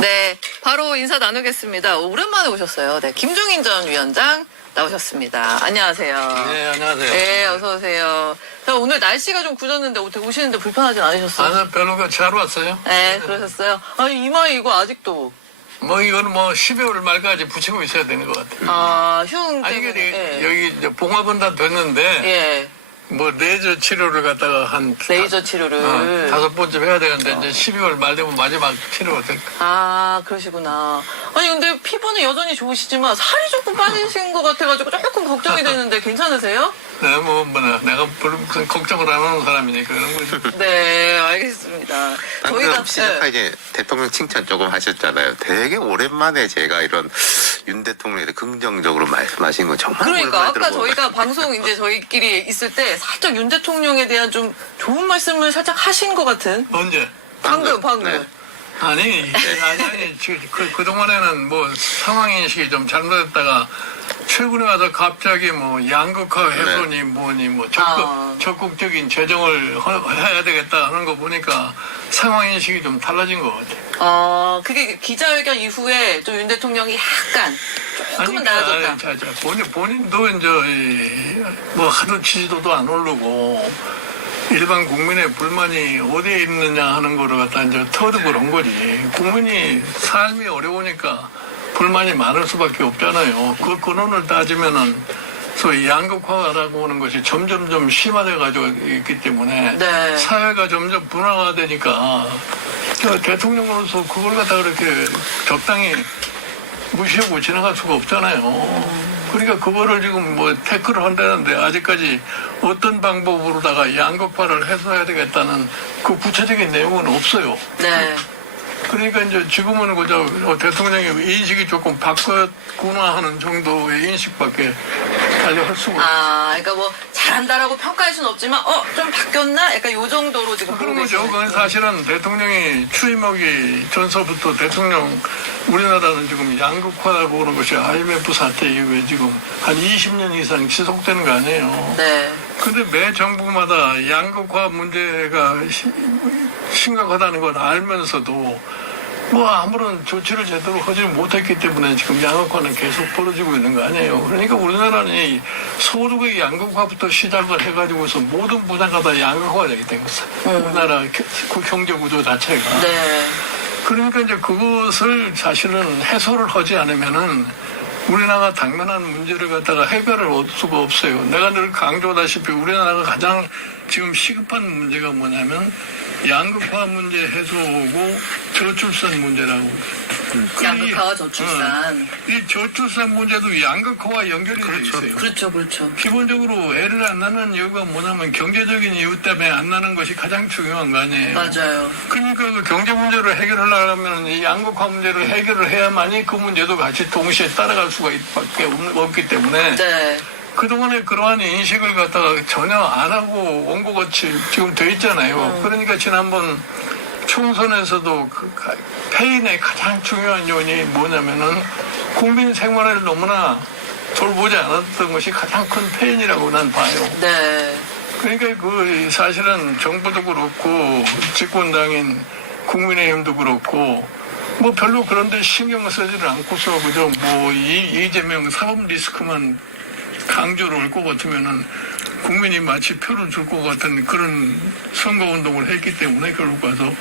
네, 바로 인사 나누겠습니다. 오랜만에 오셨어요. 네, 김종인 전 위원장 나오셨습니다. 안녕하세요. 네, 안녕하세요. 네, 어서 오세요. 자, 오늘 날씨가 좀 굳었는데 어떻게 오시는데 불편하진 않으셨어요? 아니, 별로가 잘 왔어요. 네, 그러셨어요. 아니, 이마에 이거 아직도. 뭐, 이거는 뭐, 12월 말까지 붙이고 있어야 되는 것 같아요. 아, 흉 아니, 때문에. 이게 예. 여기 이제 봉합은 다 됐는데, 예, 뭐, 레이저 치료를 갖다가 한. 레이저 치료를. 5번쯤 해야 되는데, 이제 12월 말 되면 마지막 치료가 될 거예요. 아, 그러시구나. 아니, 근데 피부는 여전히 좋으시지만 살이 조금 빠지신 것 같아가지고 조금 걱정이 되는데 괜찮으세요? 네, 내가 무슨 걱정을 안 하는 사람이니까 그런 거죠. 네, 알겠습니다. 방금 시작하게 대통령 칭찬 조금 하셨잖아요. 되게 오랜만에 제가 이런 윤 대통령에 대해 긍정적으로 말씀하신 건 정말 그러니까 오랜만에 아까 들어본 저희가 방송 이제 저희끼리 있을 때 살짝 윤 대통령에 대한 좀 좋은 말씀을 살짝 하신 것 같은 언제? 방금. 네. 아니, 그동안에는 뭐 상황인식이 좀 잘못됐다가 최근에 와서 갑자기 뭐 양극화 해소니 뭐니 뭐 적극적인 재정을 해야 되겠다 하는 거 보니까 상황인식이 좀 달라진 것 같아요. 그게 기자회견 이후에 좀 윤 대통령이 약간 조금은 나아졌다. 본인도 이제 뭐 하도 지지도도 안 오르고 일반 국민의 불만이 어디에 있느냐 하는 거를 갖다 이제 터득을 한 거지. 국민이 삶이 어려우니까 불만이 많을 수밖에 없잖아요. 그 근원을 따지면은 소위 양극화라고 하는 것이 점점점 심화돼 가지고 있기 때문에 네. 사회가 점점 분화가 되니까 대통령으로서 그걸 갖다 그렇게 적당히 무시하고 지나갈 수가 없잖아요. 그러니까 그거를 지금 뭐 태클을 한다는데 아직까지 어떤 방법으로다가 양극화를 해소해야 되겠다는 그 구체적인 내용은 없어요. 네. 그러니까 이제 지금은 그저 대통령의 인식이 조금 바뀌었구나 하는 정도의 인식밖에 달리 할 수가 없어요. 그러니까 뭐 잘한다라고 평가할 수는 없지만 좀 바뀌었나? 약간 요 정도로 지금 그런 보고 거죠. 계시는. 그건 사실은 대통령이 취임하기 전서부터 우리나라는 지금 양극화라고 하는 것이 IMF 사태 이후에 지금 한 20년 이상 지속되는 거 아니에요. 네. 근데 매 정부마다 양극화 문제가 심각하다는 걸 알면서도 뭐 아무런 조치를 제대로 하지 못했기 때문에 지금 양극화는 계속 벌어지고 있는 거 아니에요. 그러니까 우리나라는 이 소득의 양극화부터 시작을 해가지고서 모든 분야가 다 양극화가 되게 되었어요. 우리나라 경제 구조 자체가. 네. 그러니까 이제 그것을 사실은 해소를 하지 않으면은 우리나라가 당면한 문제를 갖다가 해결을 얻을 수가 없어요. 내가 늘 강조하다시피 우리나라가 가장 지금 시급한 문제가 뭐냐면 양극화 문제 해소하고 저출산 문제라고. 양극화와 저출산. 이 저출산 문제도 양극화와 연결이 돼 있어요. 그렇죠. 기본적으로 애를 안 낳는 이유가 뭐냐면 경제적인 이유 때문에 안 낳는 것이 가장 중요한 거 아니에요. 맞아요. 그러니까 그 경제 문제를 해결하려면 이 양극화 문제를 해결을 해야만이 그 문제도 같이 동시에 따라갈 수가 없기 때문에 네. 그동안에 그러한 인식을 갖다가 전혀 안 하고 온 것 같이 지금 돼 있잖아요. 그러니까 지난번 총선에서도 그 패인의 가장 중요한 요인이 뭐냐면은 국민 생활을 너무나 돌보지 않았던 것이 가장 큰 패인이라고 난 봐요. 네. 그러니까 그 사실은 정부도 그렇고 집권당인 국민의힘도 그렇고 뭐 별로 그런데 신경을 쓰지를 않고서 그저 뭐 이재명 사법 리스크만 강조를 할 것 같으면은 국민이 마치 표를 줄 것 같은 그런 선거운동을 했기 때문에 결국 가서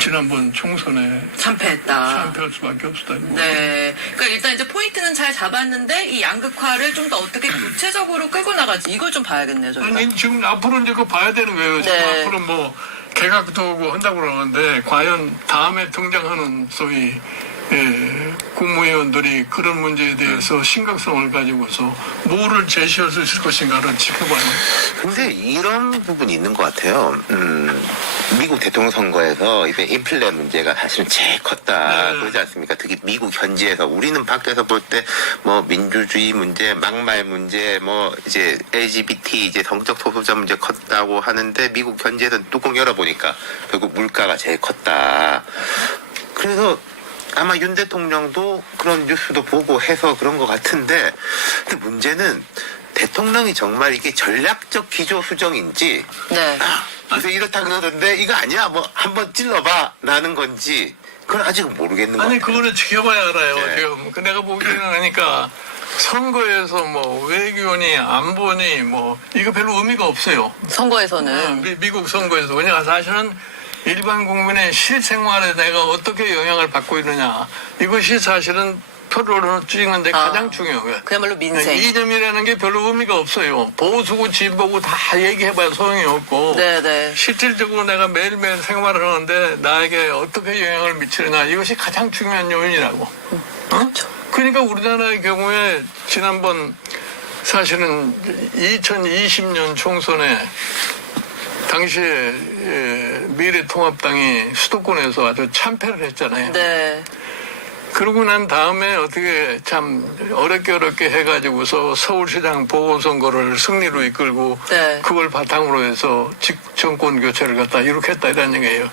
지난번 총선에 참패했다. 참패할 수밖에 없었다. 네. 그러니까 일단 이제 포인트는 잘 잡았는데 이 양극화를 좀 더 어떻게 구체적으로 끌고 나갈지 이걸 좀 봐야겠네요, 저희가. 아니 지금 앞으로 이제 그거 봐야 되는 거예요. 지금 네. 앞으로 뭐 개각도 하고 한다고 그러는데 과연 다음에 등장하는 소위 국무위원들이 그런 문제에 대해서 심각성을 가지고서 뭐를 제시할 수 있을 것인가를 지켜봐야 돼요. 근데 이런 부분이 있는 것 같아요. 미국 대통령 선거에서 이제 인플레 문제가 사실은 제일 컸다. 네. 그러지 않습니까? 특히 미국 현지에서 우리는 밖에서 볼 때 뭐 민주주의 문제, 막말 문제, 뭐 이제 LGBT 이제 성적 소수자 문제 컸다고 하는데 미국 현지에서는 뚜껑 열어보니까 결국 물가가 제일 컸다. 그래서 아마 윤 대통령도 그런 뉴스도 보고 해서 그런 것 같은데, 근데 문제는 대통령이 정말 이게 전략적 기조 수정인지, 네. 그래서 이렇다 그러던데 이거 아니야 뭐 한번 찔러봐 라는 건지 그건 아직은 모르겠는 거 아니 같아요. 그거는 지켜봐야 알아요. 네. 지금 그 내가 보기에는 하니까 선거에서 뭐 외교니 안보니 뭐 이거 별로 의미가 없어요. 선거에서는. 미국 선거에서. 왜냐 사실은 일반 국민의 실생활에 내가 어떻게 영향을 받고 있느냐 이것이 사실은 표를 찍는데 가장 중요해요. 그야말로 민생. 이념이라는 게 별로 의미가 없어요. 보수고 진보고 다 얘기해봐야 소용이 없고 네네. 실질적으로 내가 매일매일 생활을 하는데 나에게 어떻게 영향을 미치느냐 이것이 가장 중요한 요인이라고. 어? 그렇죠. 그러니까 우리나라의 경우에 지난번 사실은 2020년 총선에 당시에 미래통합당이 수도권에서 아주 참패를 했잖아요. 네. 그러고 난 다음에 어떻게 참 어렵게 해가지고서 서울시장 보궐선거를 승리로 이끌고 네. 그걸 바탕으로 해서 정권 교체를 갖다 이룩했다 이런 얘기예요.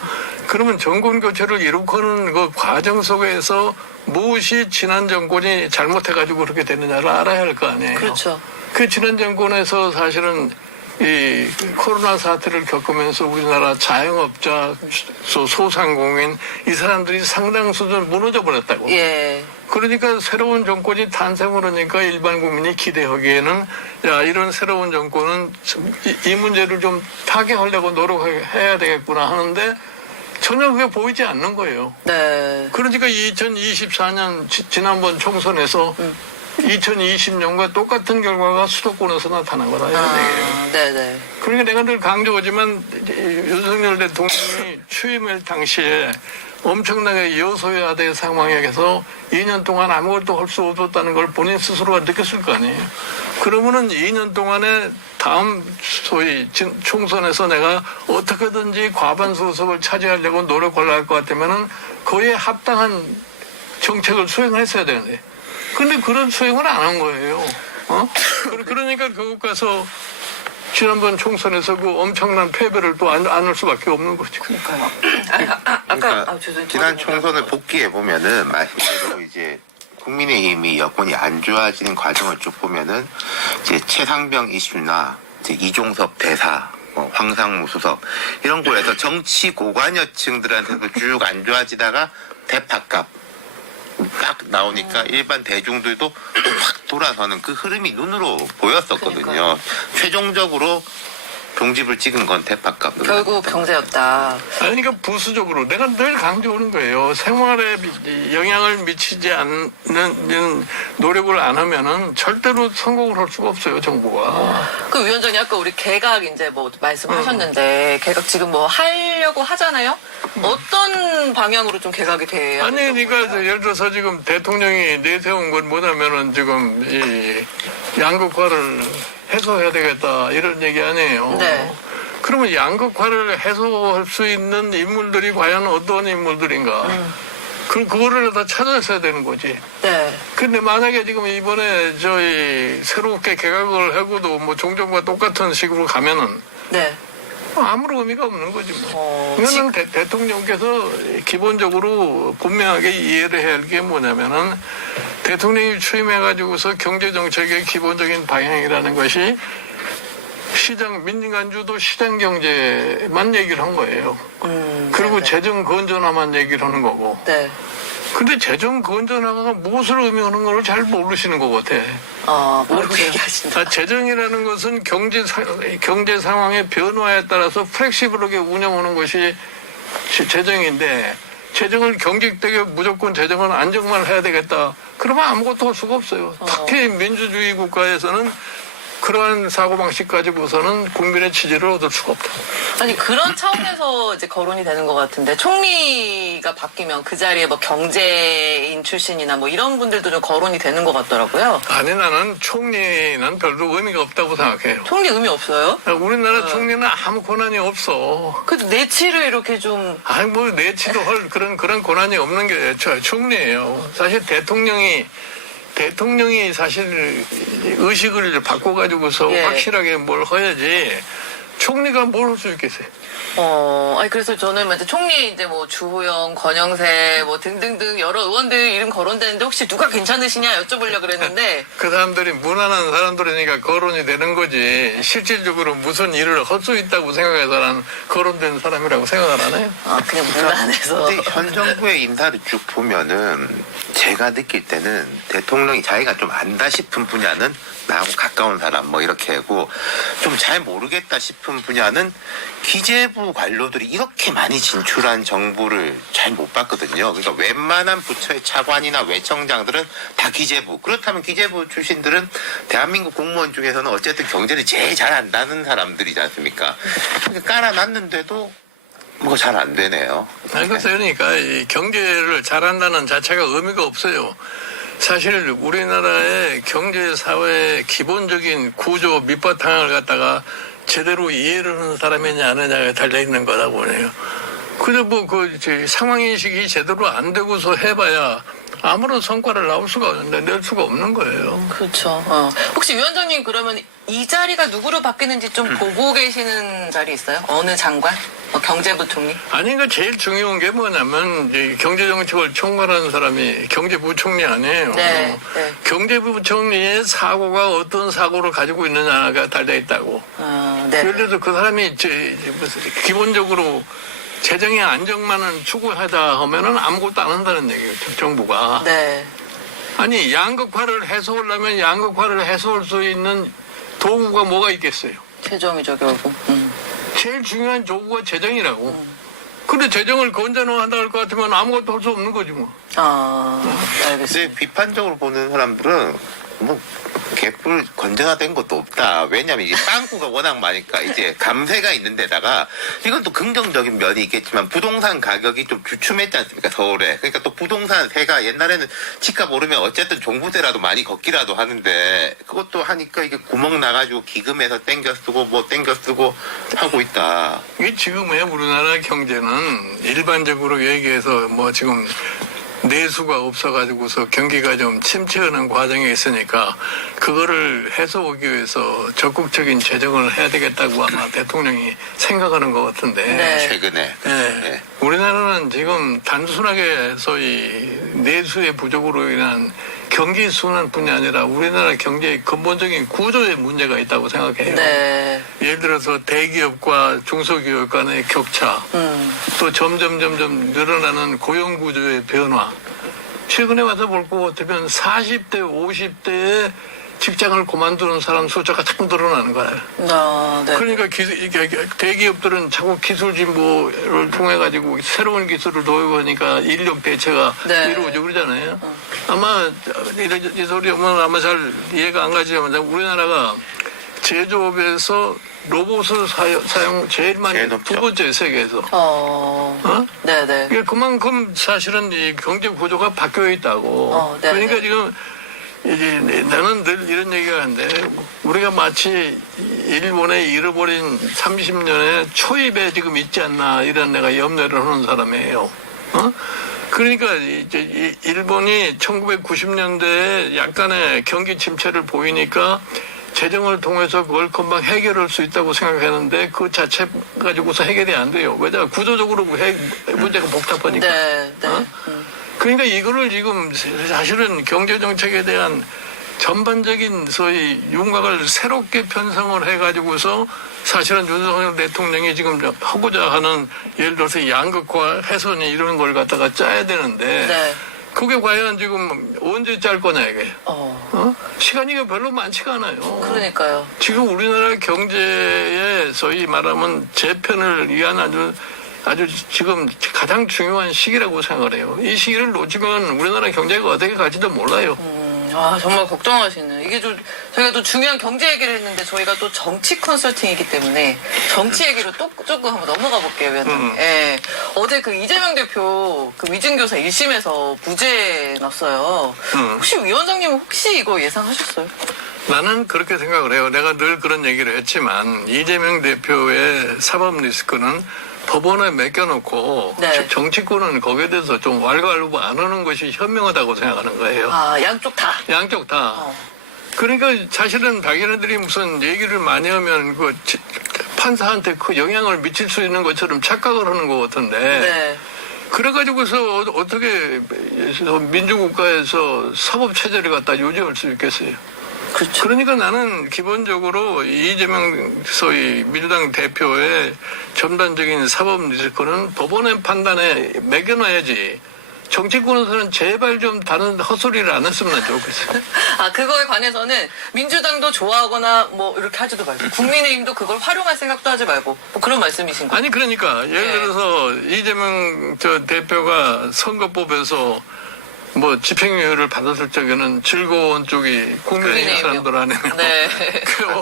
그러면 정권 교체를 이룩하는 그 과정 속에서 무엇이 지난 정권이 잘못해가지고 그렇게 되느냐를 알아야 할 거 아니에요. 그렇죠. 그 지난 정권에서 사실은 이 코로나 사태를 겪으면서 우리나라 자영업자, 소상공인 이 사람들이 상당수는 무너져 버렸다고. 예. 그러니까 새로운 정권이 탄생을 하니까 일반 국민이 기대하기에는 야 이런 새로운 정권은 이 문제를 좀 타개하려고 노력해야 되겠구나 하는데 전혀 그게 보이지 않는 거예요. 네. 그러니까 2024년 지난번 총선에서 2020년과 똑같은 결과가 수도권에서 나타난 거라 이런 얘기예요. 네네. 그러니까 내가 늘 강조하지만 윤석열 대통령이 취임할 당시에 엄청나게 여소야대 상황에서 2년 동안 아무것도 할 수 없었다는 걸 본인 스스로가 느꼈을 거 아니에요. 그러면은 2년 동안에 다음 소위 총선에서 내가 어떻게든지 과반수 의석을 차지하려고 노력을 할 것 같으면은 그에 합당한 정책을 수행했어야 되는데. 근데 그런 수행을 안 한 거예요. 어? 그러니까 그곳 가서 지난번 총선에서 그 엄청난 패배를 또 안을 수밖에 없는 거죠. 그러니까요. 그러니까 지난 총선을 복귀해 보면은 말씀대로 이제 국민의힘이 여건이 안 좋아지는 과정을 쭉 보면은 이제 최상병 이슈나 이제 이종섭 대사, 황상무 수석 이런 거에서 정치 고관여층들한테도 쭉 안 좋아지다가 대파값 딱 나오니까 일반 대중들도 확 돌아서는 그 흐름이 눈으로 보였었거든요. 그러니까요. 최종적으로 종집을 찍은 건 대파값. 결국 경제였다. 아니, 그러니까 부수적으로 내가 늘 강조하는 거예요. 생활에 영향을 미치지 않는 노력을 안 하면은 절대로 성공을 할 수가 없어요, 정부가. 그 위원장이 아까 우리 개각 이제 뭐 말씀하셨는데 개각 지금 뭐 하려고 하잖아요. 어떤 방향으로 좀 개각이 돼야? 아니, 그러니까 예를 들어서 지금 대통령이 내세운 건 뭐냐면은 지금 이 양극화를 해소해야 되겠다 이런 얘기 아니에요. 네. 그러면 양극화를 해소할 수 있는 인물들이 과연 어떤 인물들인가? 그거를 다 찾아서야 되는 거지. 네. 근데 만약에 지금 이번에 저희 새롭게 개각을 하고도 뭐 종전과 똑같은 식으로 가면은 네. 아무런 의미가 없는 거지 뭐. 이거는 대통령께서 기본적으로 분명하게 이해를 해야 할 게 뭐냐면은 대통령이 취임해가지고서 경제정책의 기본적인 방향이라는 것이 민간주도 시장 경제만 얘기를 한 거예요. 그리고 네. 재정 건전화만 얘기를 하는 거고. 네. 근데 재정 건전화가 무엇을 의미하는 걸 잘 모르시는 것 같아. 모르고 얘기하신다. 재정이라는 것은 경제 상황의 변화에 따라서 플렉시블하게 운영하는 것이 재정인데 재정을 경직되게 무조건 재정은 안정만 해야 되겠다. 그러면 아무것도 할 수가 없어요. 특히 민주주의 국가에서는 그러한 사고방식 가지고서는 국민의 지지를 얻을 수가 없다. 아니 그런 차원에서 이제 거론이 되는 것 같은데 총리가 바뀌면 그 자리에 뭐 경제인 출신이나 뭐 이런 분들도 좀 거론이 되는 것 같더라고요. 아니 나는 총리는 별로 의미가 없다고 생각해요. 총리 의미 없어요? 우리나라 총리는 아무 권한이 없어. 그 내치를 이렇게 좀 아니 뭐 내치도 할 그런 권한이 없는 게 총리예요. 사실 대통령이 사실 의식을 바꿔가지고서 예. 확실하게 뭘 해야지 총리가 뭘 할 수 있겠어요. 아니, 그래서 저는 이제 총리 이제 뭐 주호영, 권영세 뭐 등등등 여러 의원들 이름 거론되는데 혹시 누가 괜찮으시냐 여쭤보려고 그랬는데 그 사람들이 무난한 사람들이니까 거론이 되는 거지. 실질적으로 무슨 일을 할 수 있다고 생각해서 난 거론된 사람이라고 생각을 안 해요. 그냥 무난해서. 근데 현 정부의 인사를 쭉 보면은 제가 느낄 때는 대통령이 자기가 좀 안다 싶은 분야는 나하고 가까운 사람 뭐 이렇게 하고 좀 잘 모르겠다 싶은 분야는 기재부 관료들이 이렇게 많이 진출한 정부를 잘 못 봤거든요. 그러니까 웬만한 부처의 차관이나 외청장들은 다 기재부. 그렇다면 기재부 출신들은 대한민국 공무원 중에서는 어쨌든 경제를 제일 잘 안다는 사람들이지 않습니까? 그러니까 깔아놨는데도 뭐 잘 안 되네요. 아니, 그러니까 이 경제를 잘한다는 자체가 의미가 없어요. 사실 우리나라의 경제 사회의 기본적인 구조 밑바탕을 갖다가 제대로 이해를 하는 사람이냐 안 하냐가 달려 있는 거라고 보네요. 그저 상황인식이 제대로 안 되고서 해봐야 아무런 성과를 낼 수가 없는 거예요. 그렇죠. 혹시 위원장님 그러면 이 자리가 누구로 바뀌는지 좀 보고 계시는 자리 있어요? 어느 장관? 경제부총리? 아니, 그러니까 제일 중요한 게 뭐냐면 이제 경제정책을 총괄하는 사람이 경제부총리 아니에요. 네. 경제부총리의 사고가 어떤 사고를 가지고 있느냐가 달려 있다고. 네. 예를 들어서 그 사람이 기본적으로 재정의 안정만은 추구하다 하면은 아무것도 안 한다는 얘기예요. 정부가. 네. 아니, 양극화를 해소하려면 양극화를 해소할 수 있는 도구가 뭐가 있겠어요? 재정이죠, 결국. 제일 중요한 도구가 재정이라고. 근데 재정을 건전화한다 할 것 같으면 아무것도 할 수 없는 거지 뭐. 알겠습니다. 근데 비판적으로 보는 사람들은 뭐 개뿔 건전화된 것도 없다. 왜냐면 이게 빵꾸가 워낙 많으니까 이제 감세가 있는 데다가 이건 또 긍정적인 면이 있겠지만 부동산 가격이 좀 주춤했지 않습니까? 서울에. 그러니까 또 부동산 세가 옛날에는 집값 오르면 어쨌든 종부세라도 많이 걷기라도 하는데 그것도 하니까 이게 구멍 나가지고 기금에서 땡겨 쓰고 뭐 땡겨 쓰고 하고 있다. 이게 지금의 우리나라 경제는 일반적으로 얘기해서 뭐 지금 내수가 없어가지고서 경기가 좀 침체하는 과정에 있으니까 그거를 해소하기 위해서 적극적인 재정을 해야 되겠다고 아마 대통령이 생각하는 것 같은데. 네. 최근에. 네. 우리나라는 지금 단순하게 소위 내수의 부족으로 인한 경기 순환뿐이 아니라 우리나라 경제의 근본적인 구조에 문제가 있다고 생각해요. 네. 예를 들어서 대기업과 중소기업 간의 격차, 또 점점 늘어나는 고용 구조의 변화. 최근에 와서 볼 것 같으면 40대, 50대에 직장을 그만두는 사람 숫자가 자꾸 늘어나는 거예요. 네. 그러니까 대기업들은 자꾸 기술 진보를 통해 가지고 새로운 기술을 도입하니까 인력 대체가 네. 이루어지고 그러잖아요. 아마 이 소리 오면 아마 잘 이해가 안 가지만 우리나라가 제조업에서 로봇을 사용 제일 많이 제일 높죠. 두 번째 세계에서. 네네. 이게 그만큼 사실은 이 경제 구조가 바뀌어 있다고. 네, 그러니까 네. 지금 이제 나는 늘 이런 얘기가 하는데 우리가 마치 일본에 잃어버린 30년의 초입에 지금 있지 않나 이런 내가 염려를 하는 사람이에요. 그러니까 이제 일본이 1990년대에 약간의 경기 침체를 보이니까 재정을 통해서 그걸 금방 해결할 수 있다고 생각했는데 그 자체 가지고서 해결이 안 돼요. 왜냐 구조적으로 문제가 복잡하니까. 네. 그러니까 이거를 지금 사실은 경제정책에 대한 전반적인 소위 윤곽을 새롭게 편성을 해가지고서 사실은 윤석열 대통령이 지금 하고자 하는 예를 들어서 양극화 해소니 이런 걸 갖다가 짜야 되는데 네. 그게 과연 지금 언제 짤 거냐 이게. 시간이 별로 많지가 않아요. 그러니까요. 지금 우리나라 경제에 소위 말하면 재편을 위한 아주 지금 가장 중요한 시기라고 생각을 해요. 이 시기를 놓치면 우리나라 경제가 어떻게 갈지도 몰라요. 정말 걱정하시는. 이게 좀 저희가 또 중요한 경제 얘기를 했는데 저희가 또 정치 컨설팅이기 때문에 정치 얘기로 또 조금 한번 넘어가 볼게요, 위원장님. 예. 어제 그 이재명 대표 그 위증교사 1심에서 무죄 났어요. 혹시 위원장님은 혹시 이거 예상하셨어요? 나는 그렇게 생각을 해요. 내가 늘 그런 얘기를 했지만 이재명 대표의 사법 리스크는 법원에 맡겨놓고 네. 정치권은 거기에 대해서 좀 왈가왈부 안 하는 것이 현명하다고 생각하는 거예요. 양쪽 다. 양쪽 다. 그러니까 사실은 자기네들이 무슨 얘기를 많이 하면 그 판사한테 그 영향을 미칠 수 있는 것처럼 착각을 하는 것 같은데. 네. 그래가지고서 어떻게 민주국가에서 사법체제를 갖다 유지할 수 있겠어요? 그렇죠. 그러니까 나는 기본적으로 이재명 소위 민주당 대표의 전반적인 사법 리스크는 법원의 판단에 매겨놔야지. 정치권에서는 제발 좀 다른 헛소리를 안 했으면 좋겠어요. 아, 그거에 관해서는 민주당도 좋아하거나 뭐 이렇게 하지도 말고 국민의힘도 그걸 활용할 생각도 하지 말고 뭐 그런 말씀이신 거예요? 아니 그러니까 예를 네. 들어서 이재명 대표가 선거법에서 뭐 집행유예를 받았을 적에는 즐거운 쪽이 국민의힘 사람들 아니에요. 네.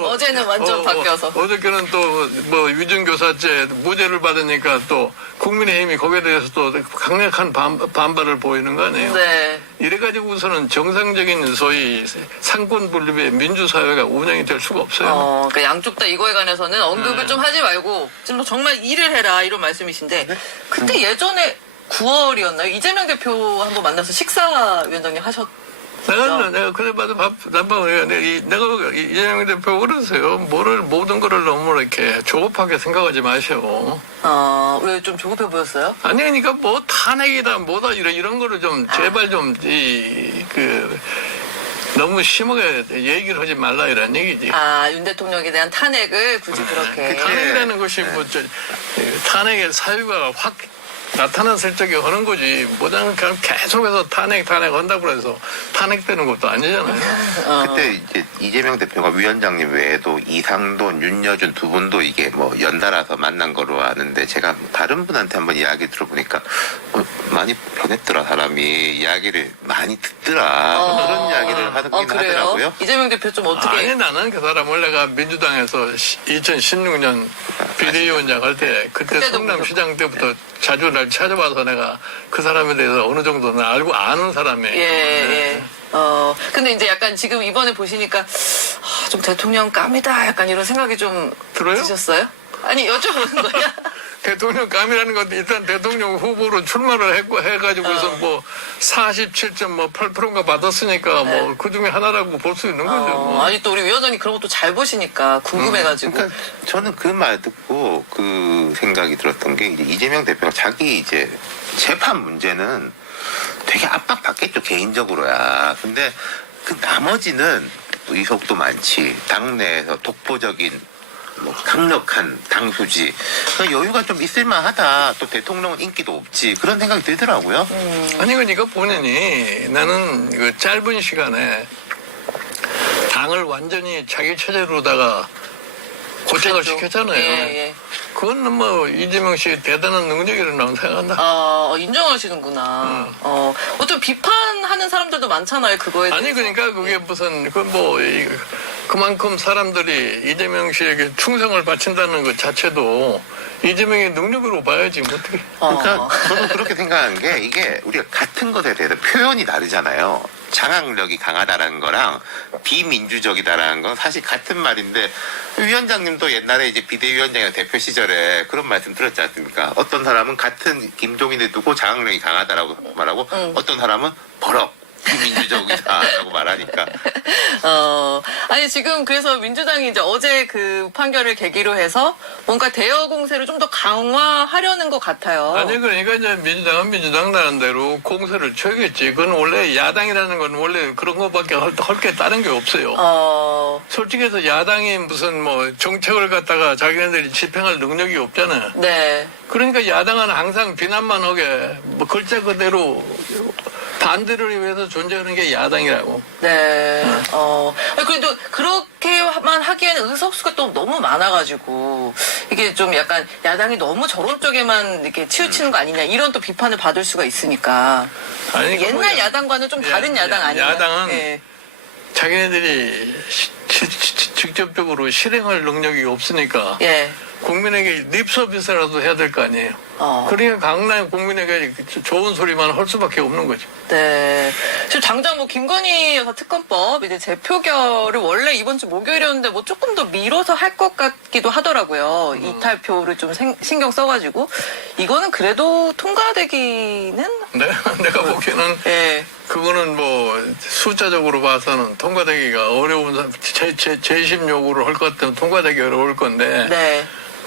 어제는 완전 바뀌어서. 어저께는 또 뭐 위증교사죄 무죄를 받으니까 또 국민의힘이 거기에 대해서 또 강력한 반발을 보이는 거 아니에요. 네. 이래가지고서는 정상적인 소위 상권 분립의 민주사회가 운영이 될 수가 없어요. 그러니까 양쪽 다 이거에 관해서는 언급을 좀 하지 말고 좀 정말 일을 해라 이런 말씀이신데 그때 예전에 9월이었나요? 이재명 대표 한번 만나서 식사위원장님 내가 그래 봐도 난방을 내가 이재명 대표 그러세요. 모든 거를 너무 이렇게 조급하게 생각하지 마시오. 왜 좀 조급해 보였어요? 아니 그러니까 뭐 탄핵이다 뭐다 이런 거를 좀 제발 좀 너무 심하게 얘기를 하지 말라 이런 얘기지. 윤 대통령에 대한 탄핵을 굳이 그렇게. 탄핵이라는 것이 탄핵의 사유가 확 나타났을 적에 하는 거지. 뭐냐면 그냥 계속해서 탄핵 한다고 해서 탄핵되는 것도 아니잖아요. 그때 이제 이재명 대표가 위원장님 외에도 이상돈, 윤여준 두 분도 이게 뭐 연달아서 만난 거로 아는데 제가 다른 분한테 한번 이야기 들어보니까 많이 변했더라 사람이 이야기를 많이 듣더라 그런 이야기를 하긴 그래요? 하더라고요. 이재명 대표 좀 어떻게? 아니 나는 그 사람을 내가 민주당에서 2016년 비대위원장 할 때 그때 그때도 성남시장 때부터 자주 날 찾아봐서 내가 그 사람에 대해서 어느 정도는 알고 아는 사람이에요. 예. 근데 이제 약간 지금 이번에 보시니까 좀 대통령 깜이다 약간 이런 생각이 좀 들어요? 드셨어요? 아니 여쭤보는 거야. 대통령 감이라는 것도 일단 대통령 후보로 출마를 해가지고서 뭐 47.8%인가 받았으니까 뭐 그 중에 하나라고 볼 수 있는 거죠. 뭐. 아니 또 우리 위원장님 그런 것도 잘 보시니까 궁금해가지고. 그러니까 저는 그 말 듣고 그 생각이 들었던 게 이제 이재명 대표가 자기 이제 재판 문제는 되게 압박받겠죠 개인적으로야. 근데 그 나머지는 의혹도 많지 당내에서 독보적인 뭐 강력한 당수지 그러니까 여유가 좀 있을만하다. 또 대통령은 인기도 없지 그런 생각이 들더라고요. 아니 그러니까 본인이 나는 그 짧은 시간에 당을 완전히 자기 체제로다가 고착을 시켰잖아요. 예. 그건 뭐 이재명 씨 대단한 능력이라고 생각한다. 인정하시는구나. 어떤 비판하는 사람들도 많잖아요. 그거에 대해서. 아니 그러니까 그게 무슨 그만큼 사람들이 이재명 씨에게 충성을 바친다는 것 자체도 이재명의 능력으로 봐야지 뭐 어떻게. 그러니까 저는 그렇게 생각하는 게 이게 우리가 같은 것에 대해서 표현이 다르잖아요. 장악력이 강하다라는 거랑 비민주적이다라는 건 사실 같은 말인데 위원장님도 옛날에 이제 비대위원장이나 대표 시절에 그런 말씀 들었지 않습니까? 어떤 사람은 같은 김종인을 두고 장악력이 강하다라고 말하고 어떤 사람은 버럭 비민주적이다라고 말하니까. 아니 지금 그래서 민주당이 이제 어제 그 판결을 계기로 해서 뭔가 대여 공세를 좀 더 강화하려는 것 같아요. 아니 그러니까 이제 민주당은 민주당 나름대로 공세를 쳐야겠지. 그건 원래 야당이라는 건 원래 그런 것밖에 할 게 다른 게 없어요. 솔직히 해서 야당이 무슨 뭐 정책을 갖다가 자기네들이 집행할 능력이 없잖아요. 네. 그러니까 야당은 항상 비난만 하게 뭐 글자 그대로 반대를 위해서 존재하는 게 야당이라고. 네. 그래도 그렇게만 하기에는 의석수가 또 너무 많아가지고 이게 좀 약간 야당이 너무 저런 쪽에만 이렇게 치우치는 거 아니냐 이런 또 비판을 받을 수가 있으니까. 아니, 옛날 야당과는 좀 다른 야당 아니에요? 야당은 자기네들이 직접적으로 실행할 능력이 없으니까 국민에게 립 서비스라도 해야 될 거 아니에요. 그러니까 강남 국민에게 좋은 소리만 할 수밖에 없는 거죠. 네. 지금 당장 뭐 김건희 여사 특검법 이제 재표결을 원래 이번 주 목요일이었는데 뭐 조금 더 미뤄서 할 것 같기도 하더라고요. 이탈표를 좀 신경 써가지고 이거는 그래도 통과되기는 내가 보기에는 그거는 뭐 숫자적으로 봐서는 통과되기가 어려운 재심 요구를 할 것 같으면 통과되기 어려울 건데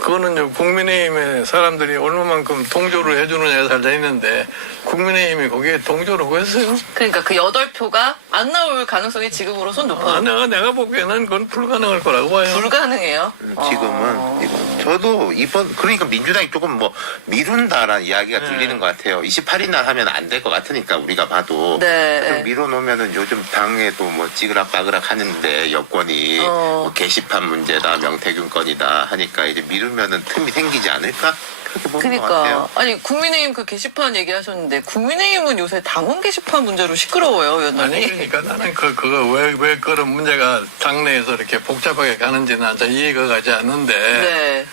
그거는 국민의힘의 사람들이 얼마만큼 동조를 해주느냐에 달려있는데 국민의힘이 거기에 동조를 했어요? 그러니까 그 8표가 안 나올 가능성이 지금으로선 높아요. 내가 보기에는 그건 불가능할 거라고 봐요. 불가능해요. 지금은 저도 그러니까 민주당이 조금 뭐 미룬다라는 이야기가 네. 들리는 것 같아요. 28일 날 하면 안 될 것 같으니까 우리가 봐도 네. 좀 미뤄놓으면은 요즘 당에도 뭐 찌그락빠그락 하는데 여권이 뭐 게시판 문제다 명태균 건이다 하니까 이제 미루면은 틈이 생기지 않을까 그렇게 보는 것 같아요. 그러니까 아니 국민의힘 그 게시판 얘기하셨는데 국민의힘은 요새 당원 게시판 문제로 시끄러워요, 위원장님. 아니 그러니까 나는 그거 왜 그런 문제가 당내에서 이렇게 복잡하게 가는지는 난 이해가 가지 않는데 네.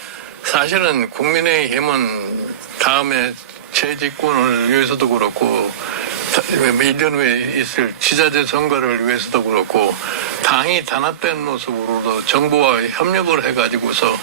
사실은 국민의힘은 다음에 재집권을 위해서도 그렇고 1년 후에 있을 지자체 선거를 위해서도 그렇고 당이 단합된 모습으로도 정부와 협력을 해가지고서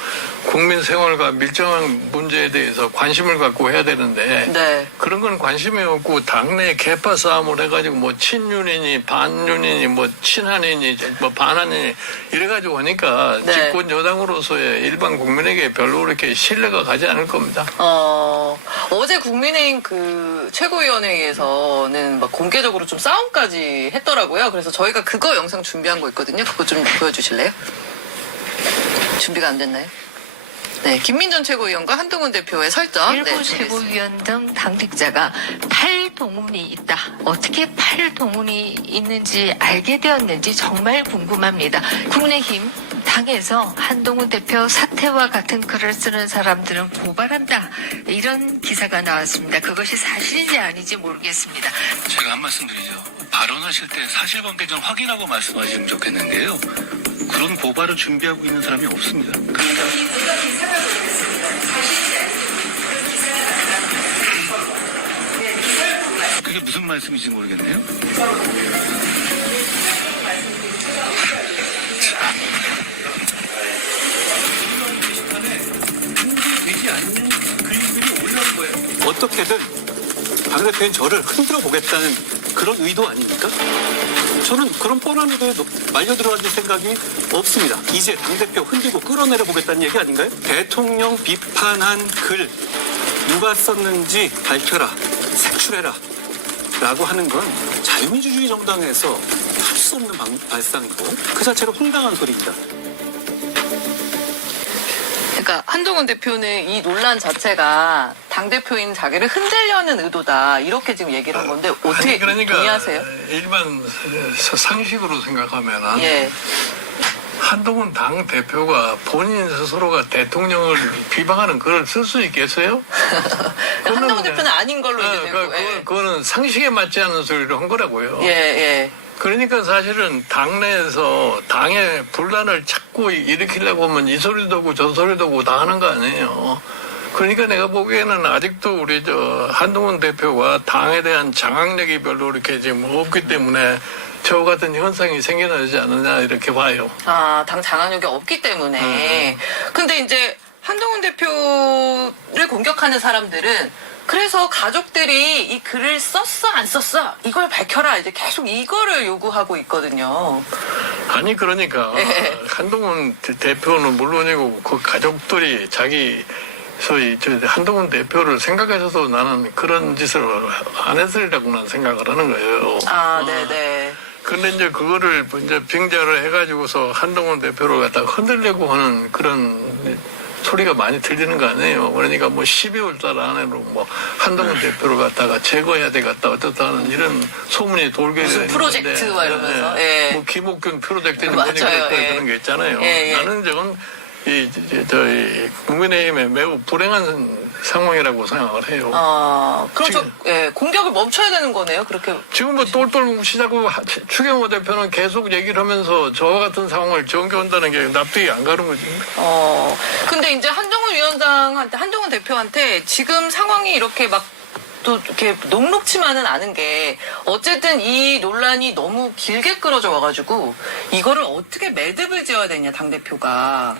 국민 생활과 밀접한 문제에 대해서 관심을 갖고 해야 되는데 네. 그런 건 관심이 없고 당내 개파 싸움을 해가지고 뭐 친윤이니 반윤이니 뭐 친한이니 뭐 반한이니 이래가지고 하니까 네. 집권 여당으로서의 일반 국민에게 별로 그렇게 신뢰가 가지 않을 겁니다. 어제 국민의힘 그 최고위원회에서는 막 공개적으로 좀 싸움까지 했더라고요. 그래서 저희가 그거 영상 준비한 거 있거든요. 그거 좀 보여주실래요? 준비가 안 됐나요? 네, 김민전 최고위원과 한동훈 대표의 설전. 일부 네, 최고위원 등 당직자가 8동훈이 있다. 어떻게 8동훈이 있는지 알게 되었는지 정말 궁금합니다. 국민의힘 당에서 한동훈 대표 사퇴와 같은 글을 쓰는 사람들은 고발한다. 이런 기사가 나왔습니다. 그것이 사실인지 아닌지 모르겠습니다. 제가 한 말씀 드리죠. 발언하실 때 사실관계 좀 확인하고 말씀하시면 좋겠는데요. 그런 고발을 준비하고 있는 사람이 없습니다. 그게 무슨 말씀인지 모르겠네요. 어떻게든 당대표인 저를 흔들어 보겠다는 그런 의도 아닙니까? 저는 그런 뻔한 의도에 말려 들어갈 생각이 없습니다. 이제 당대표 흔들고 끌어내려 보겠다는 얘기 아닌가요? 대통령 비판한 글 누가 썼는지 밝혀라, 색출해라 라고 하는 건 자유민주주의 정당에서 할 수 없는 발상이고 그 자체로 황당한 소리입니다. 그러니까 한동훈 대표는 이 논란 자체가 당대표인 자기를 흔들려는 의도다. 이렇게 지금 얘기를 한 건데 어떻게 아니, 그러니까 동의하세요? 일반 상식으로 생각하면은 예. 한동훈 당 대표가 본인 스스로가 대통령을 비방하는 글을 쓸 수 있겠어요? 한동훈 대표는 아닌 걸로 이제 되고. 그거는 상식에 맞지 않는 소리를 한 거라고요. 예, 예. 그러니까 사실은 당내에서 당의 분란을 자꾸 일으키려고 하면 이 소리도 하고 저 소리도 하고 다 하는 거 아니에요. 그러니까 내가 보기에는 아직도 우리 한동훈 대표가 당에 대한 장악력이 별로 이렇게 지금 없기 때문에 저 같은 현상이 생겨나지 않느냐 이렇게 봐요. 당 장악력이 없기 때문에. 근데 이제 한동훈 대표를 공격하는 사람들은 그래서 가족들이 이 글을 썼어 안 썼어 이걸 밝혀라 이제 계속 이거를 요구하고 있거든요. 아니 그러니까 한동훈 대표는 물론이고 그 가족들이 자기 소위 한동훈 대표를 생각해서도 나는 그런 짓을 안 했으리라고 난 생각을 하는 거예요. 네네. 근데 이제 그거를 이제 빙자를 해가지고서 한동훈 대표를 갖다가 흔들려고 하는 그런 소리가 많이 들리는 거 아니에요. 그러니까 뭐 12월 달 안에로 뭐 한동훈 대표를 갖다가 제거해야 되겠다 어떻다는 이런 소문이 돌게 무슨 되는데 프로젝트 막 이러면서. 예. 뭐 김옥균 프로젝트니 맞아요. 뭐니까 예. 그런 게 있잖아요. 예, 예. 나는 저건 저희 국민의힘에 매우 불행한 상황이라고 생각을 해요. 그럼 지금- 공격을 멈춰야 되는 거네요. 그렇게. 지금 뭐 똘똘 뭉치자고 추경호 대표는 계속 얘기를 하면서 저와 같은 상황을 전개한다는 게 납득이 안 가는 거지. 근데 이제 한동훈 대표한테 지금 상황이 이렇게 막 또 이렇게 녹록치만은 않은 게 어쨌든 이 논란이 너무 길게 끌어져 와가지고 이거를 어떻게 매듭을 지어야 되냐 당대표가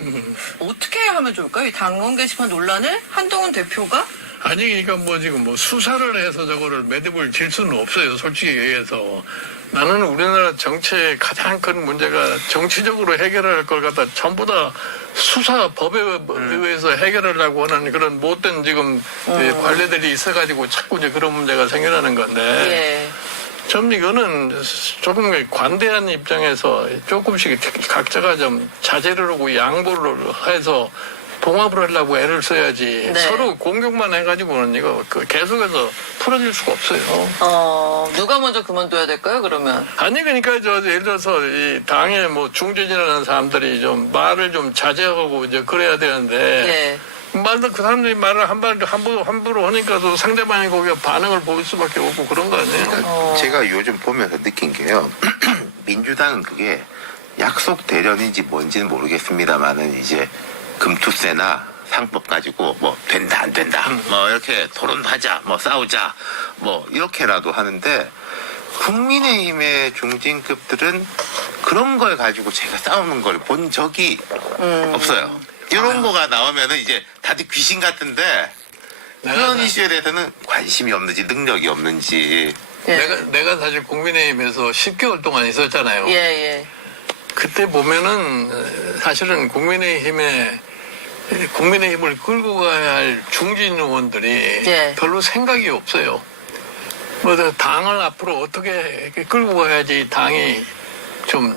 어떻게 하면 좋을까요? 이 당원 게시판 논란을 한동훈 대표가 아니, 그러니까 뭐 지금 뭐 수사를 해서 저거를 매듭을 질 수는 없어요. 솔직히 얘기해서. 나는 우리나라 정치의 가장 큰 문제가 정치적으로 해결할 걸 갖다 전부 다 수사 법에 의해서 해결하려고 하는 그런 못된 지금 관례들이 있어가지고 자꾸 이제 그런 문제가 생겨나는 건데. 예. 좀 이거는 조금 관대한 입장에서 조금씩 각자가 좀 자제를 하고 양보를 해서 봉합을 하려고 애를 써야지. 네. 서로 공격만 해가지고는 이거 계속해서 풀어질 수가 없어요. 누가 먼저 그만둬야 될까요, 그러면? 아니 그러니까 예를 들어서 이 당에 뭐 중진이라는 사람들이 좀 말을 좀 자제하고 이제 그래야 되는데 예. 말도 그 사람들이 말을 함부로 하니까 또 상대방이 거기에 반응을 보일 수밖에 없고 그런 거 아니에요? 그러니까 제가 요즘 보면서 느낀 게요. 민주당은 그게 약속 대련인지 뭔지는 모르겠습니다만은 이제 금투세나 상법 가지고 뭐 된다 안 된다 뭐 이렇게 토론하자 뭐 싸우자 뭐 이렇게라도 하는데 국민의힘의 중진급들은 그런 걸 가지고 제가 싸우는 걸 본 적이 없어요. 이런 거가 나오면은 이제 다들 귀신 같은데 그런 이슈에 대해서는 관심이 없는지 능력이 없는지. 예. 내가 사실 국민의힘에서 10개월 동안 있었잖아요. 예, 예. 그때 보면은 사실은 국민의힘을 끌고 가야 할 중진 의원들이 예. 별로 생각이 없어요. 뭐 당을 앞으로 어떻게 끌고 가야지 당이 좀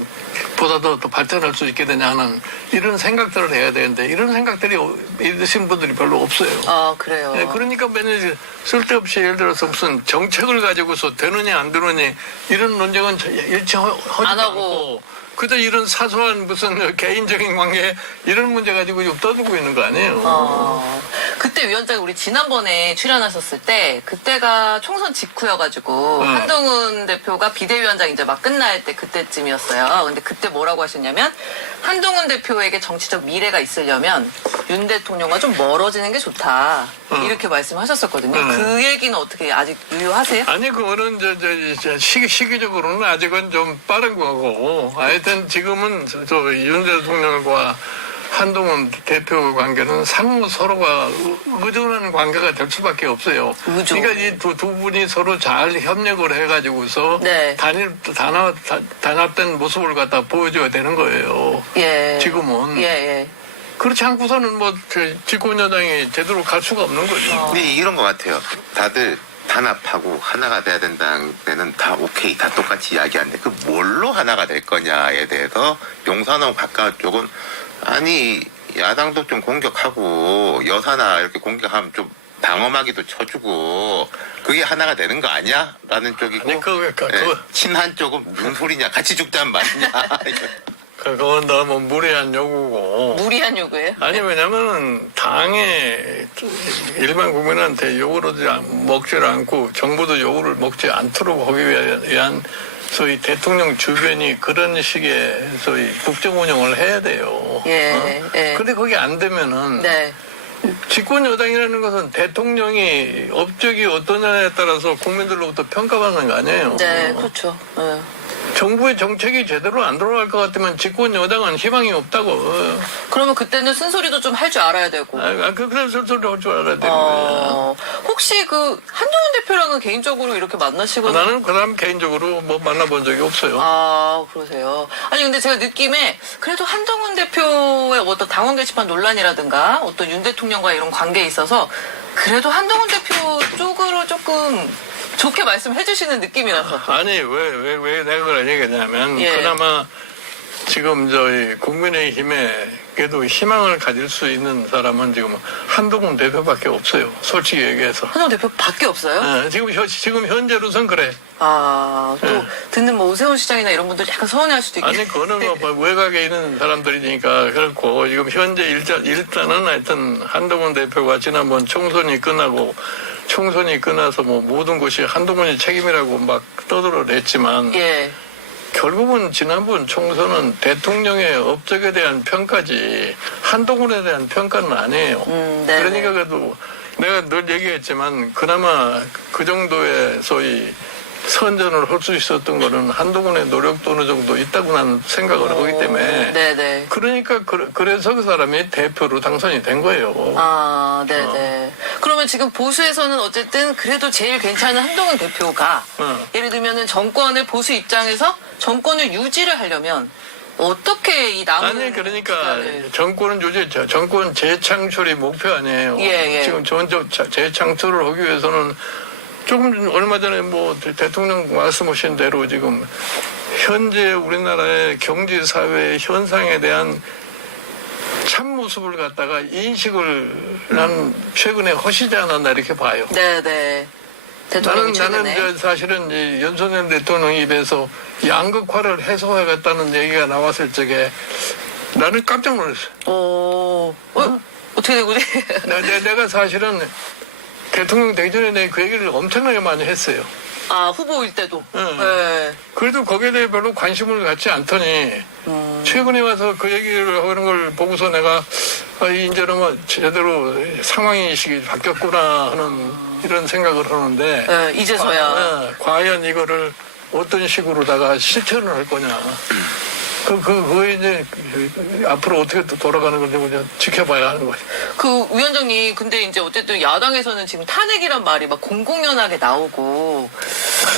보다 더 발전할 수 있게 되냐 하는 이런 생각들을 해야 되는데 이런 생각들이 있으신 분들이 별로 없어요. 그래요. 네, 그러니까 맨날 쓸데없이 예를 들어서 무슨 정책을 가지고서 되느냐 안 되느냐 이런 논쟁은 일체 하지 안 하고. 않고 그저 이런 사소한 무슨 개인적인 관계 이런 문제 가지고 좀 떠들고 있는 거 아니에요. 그때 위원장이 우리 지난번에 출연하셨을 때 그때가 총선 직후여가지고 응. 한동훈 대표가 비대위원장 이제 막 끝날 때 그때쯤이었어요. 근데 그때 뭐라고 하셨냐면 한동훈 대표에게 정치적 미래가 있으려면 윤 대통령과 좀 멀어지는 게 좋다. 응. 이렇게 말씀하셨었거든요. 응. 그 얘기는 어떻게 아직 유효하세요? 아니 그거는 시기적으로는 아직은 좀 빠른 거고 하여튼 지금은 윤 대통령과 한동훈 대표 관계는 상호 서로가 의존하는 관계가 될 수밖에 없어요. 의존. 그러니까 이 두 분이 서로 잘 협력을 해가지고서 네. 단합된 모습을 갖다 보여줘야 되는 거예요. 예. 지금은. 예, 예. 그렇지 않고서는 뭐 집권 여당이 제대로 갈 수가 없는 거죠. 근데 이런 것 같아요. 다들 단합하고 하나가 돼야 된다는 데는 다 오케이, 다 똑같이 이야기하는데 그 뭘로 하나가 될 거냐에 대해서 용산하고 가까운 쪽은 아니 야당도 좀 공격하고 여사나 이렇게 공격하면 좀 방어막이도 쳐주고 그게 하나가 되는 거 아니야? 라는 쪽이고 아니, 친한 쪽은 무슨 소리냐? 같이 죽자는 말이냐? 그건 너무 무리한 요구고. 무리한 요구예요? 아니 왜냐면은 당에 일반 국민한테 요구를 먹지를 않고 정부도 요구를 먹지 않도록 하기 위한 소위 대통령 주변이 그런 식의 소위 국정 운영을 해야 돼요. 예, 예. 근데 그게 안 되면은 네. 집권 여당이라는 것은 대통령이 업적이 어떠냐에 따라서 국민들로부터 평가받는 거 아니에요. 네, 그렇죠. 예. 정부의 정책이 제대로 안 돌아갈 것 같으면 집권 여당은 희망이 없다고. 그러면 그때는 쓴소리도 좀 할 줄 알아야 되고. 그래서 소리 할 줄 알아야 되는 거예요. 혹시 그 한동훈 대표랑은 개인적으로 이렇게 만나시거나? 나는 그 사람 개인적으로 뭐 만나본 적이 없어요. 그러세요. 아니 근데 제가 느낌에 그래도 한동훈 대표의 어떤 당원 게시판 논란이라든가 어떤 윤 대통령과 이런 관계에 있어서 그래도 한동훈 대표 쪽으로 조금 좋게 말씀해 주시는 느낌이라서. 아니 왜 내가 그걸 얘기했냐면 예. 그나마 지금 저희 국민의힘에 그래도 희망을 가질 수 있는 사람은 지금 한동훈 대표밖에 없어요. 솔직히 얘기해서. 한동훈 대표 밖에 없어요? 네, 지금 현재로선 그래. 또 네. 듣는 뭐 오세훈 시장이나 이런 분들 약간 서운해할 수도 있겠네요. 아니 그거는 뭐 외곽에 있는 사람들이니까 그렇고 지금 현재 일단은 하여튼 한동훈 대표가 지난번 총선이 끝나서 뭐 모든 것이 한동훈이 책임이라고 막 떠들어냈지만 예. 결국은 지난번 총선은 대통령의 업적에 대한 평가지 한동훈에 대한 평가는 아니에요. 네. 그러니까 그래도 내가 늘 얘기했지만 그나마 그 정도의 소위 선전을 할 수 있었던 거는 한동훈의 노력도 어느 정도 있다고 나는 생각을 하기 때문에 네네. 그러니까 그래서 그 사람이 대표로 당선이 된 거예요. 네네. 그러면 지금 보수에서는 어쨌든 그래도 제일 괜찮은 한동훈 대표가 예를 들면은 정권의 보수 입장에서 정권을 유지를 하려면 어떻게 이 남은 아니 그러니까 기간을. 정권은 유지했죠. 정권 재창출이 목표 아니에요. 예. 지금 재창출을 하기 위해서는 조금 얼마 전에 뭐 대통령 말씀하신 대로 지금 현재 우리나라의 경제 사회 현상에 대한 참모습을 갖다가 인식을 난 최근에 하시지 않았나 이렇게 봐요. 네네. 대통령이 나는 최근에. 사실은 이 윤석열 대통령 입에서 양극화를 해소하겠다는 얘기가 나왔을 적에 나는 깜짝 놀랐어요. 어떻게 되고 내가 사실은 대통령 되기 전에 내가 그 얘기를 엄청나게 많이 했어요. 아, 후보일 때도. 응. 네. 그래도 거기에 대해 별로 관심을 갖지 않더니 최근에 와서 그 얘기를 하는 걸 보고서 내가 이제는 뭐 제대로 상황인식이 바뀌었구나 하는 이런 생각을 하는데 네, 이제서야. 과연 이거를 어떤 식으로다가 실천을 할 거냐. 그거 이제 앞으로 어떻게 또 돌아가는 건지 그냥 지켜봐야 하는 거죠. 그 위원장님, 근데 이제 어쨌든 야당에서는 지금 탄핵이란 말이 막 공공연하게 나오고